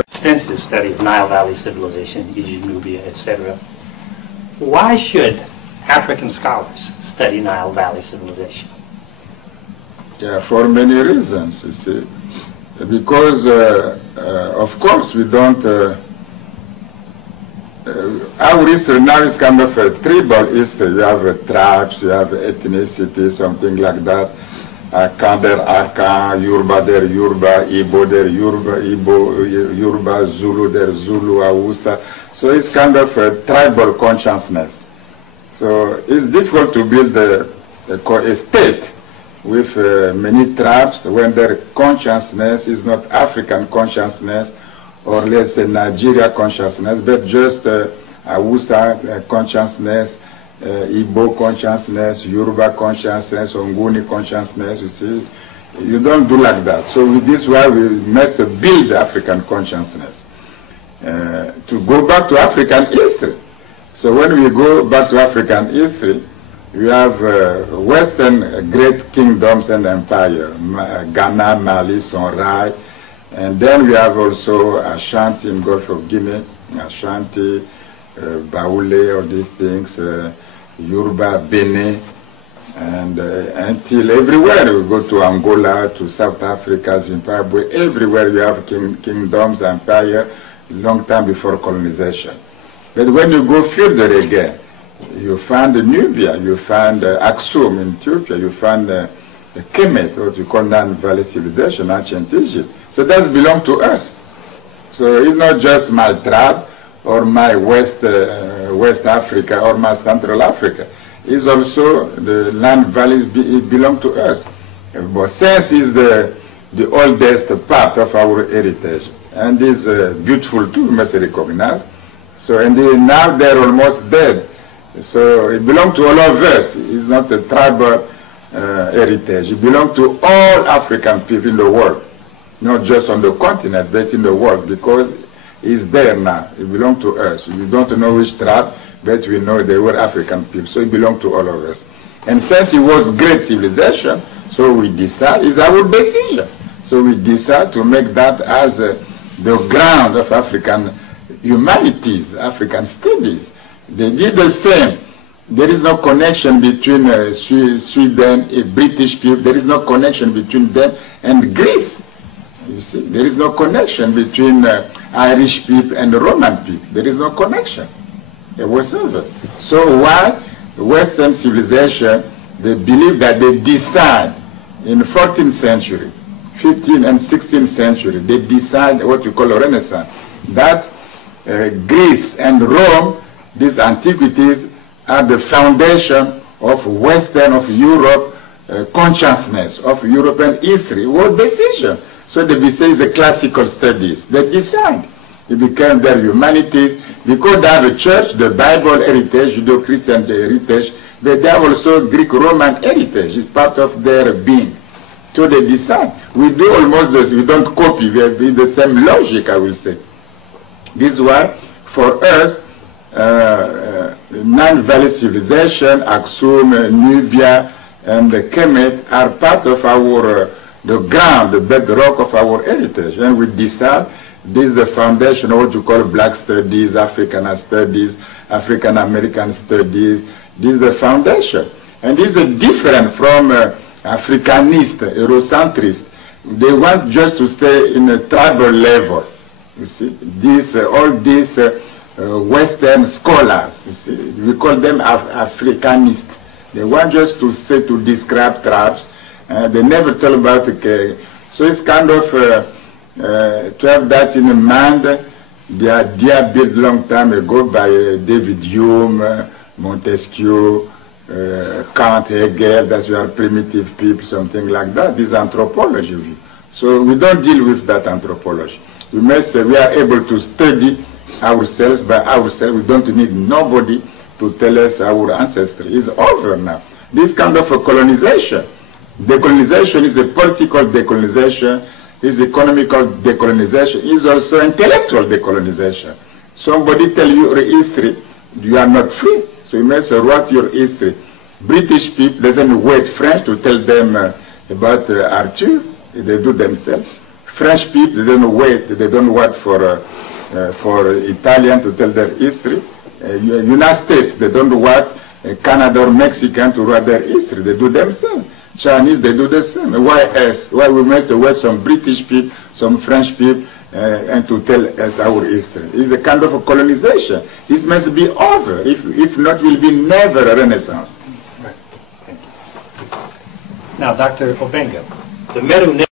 extensive study of Nile Valley civilization, Egypt, Nubia, etc. Why should African scholars study Nile Valley civilization? Yeah, for many reasons, you see. Because, of course, we don't... our history now is kind of a tribal history. You have tribes, you have ethnicity, something like that. Akan der Akan, Yoruba der Yoruba, Igbo der Yoruba, Igbo, Yoruba, Zulu der Zulu, Hausa. So it's kind of a tribal consciousness. So it's difficult to build a state with many tribes when their consciousness is not African consciousness, or let's say Nigeria consciousness, but just Hausa consciousness, Igbo consciousness, Yoruba consciousness, Ongoni consciousness, you see. You don't do like that. So with this way we must build African consciousness to go back to African history. So when we go back to African history, we have Western great kingdoms and empire, Ghana, Mali, Songhai, and then we have also Ashanti in Gulf of Guinea, Ashanti, Baoulé, all these things, Yoruba, Benin, and until everywhere we go to Angola, to South Africa, Zimbabwe, everywhere you have kingdoms, empire, long time before colonization. But when you go further again, you find Nubia, you find Aksum in Ethiopia, you find Kemet, what you call Nile Valley civilization, ancient Egypt. So that belongs to us. So it's not just my tribe or my West Africa or my Central Africa. It's also the land valleys, it belongs to us. But since it's the oldest part of our heritage, and is beautiful too, we must recognize. So and now they're almost dead. So it belongs to all of us. It's not a tribal heritage. It belongs to all African people in the world, not just on the continent, but in the world, because it's there now. It belongs to us. We don't know which tribe, but we know they were African people. So it belongs to all of us. And since it was great civilization, so we decide, it's our decision. So we decide to make that as the ground of African humanities, African studies. They did the same. There is no connection between Sweden, British people. There is no connection between them and Greece. You see, there is no connection between Irish people and Roman people. There is no connection whatsoever. So why Western civilization, they believe that they decide in the 14th century, 15th and 16th century, they decide what you call a Renaissance, that Greece and Rome, these antiquities, are the foundation of Western, of Europe, consciousness, of European history. What decision? So they say the classical studies. They decide. It became their humanities. Because they have a church, the Bible heritage, Judeo-Christian heritage, but they have also Greek-Roman heritage. It's part of their being. So they decide. We do almost this. We don't copy. We have the same logic, I will say. This is why, for us, Nile Valley civilization, Aksum, Nubia, and Kemet are part of our the ground, the bedrock of our heritage. And we decide this is the foundation of what you call Black studies, African studies, African American studies. This is the foundation. And this is different from Africanist, Eurocentrist. They want just to stay in a tribal level. You see, all these Western scholars, you see, we call them Africanists. They want just to say, to describe tribes. They never tell about so it's kind of to have that in mind. The idea built long time ago by David Hume, Montesquieu, Kant, Hegel, that we are primitive people, something like that. This is anthropology. So we don't deal with that anthropology. We are able to study ourselves by ourselves. We don't need nobody to tell us our ancestry. It's over now. This kind of a colonization. Decolonization is a political decolonization, is economical decolonization, is also intellectual decolonization. Somebody tell you your history, you are not free. So you must write your history. British people doesn't wait French to tell them about Arthur. They do themselves. French people, they don't wait. They don't wait for Italian to tell their history. United States, they don't wait Canada or Mexican to write their history. They do themselves. Chinese, they do the same. Why us? Why we must wait some British people, some French people, and to tell us our history? It's a kind of a colonization. This must be over. If not, will be never a renaissance. Right. Now, Dr. Obenga, the Medu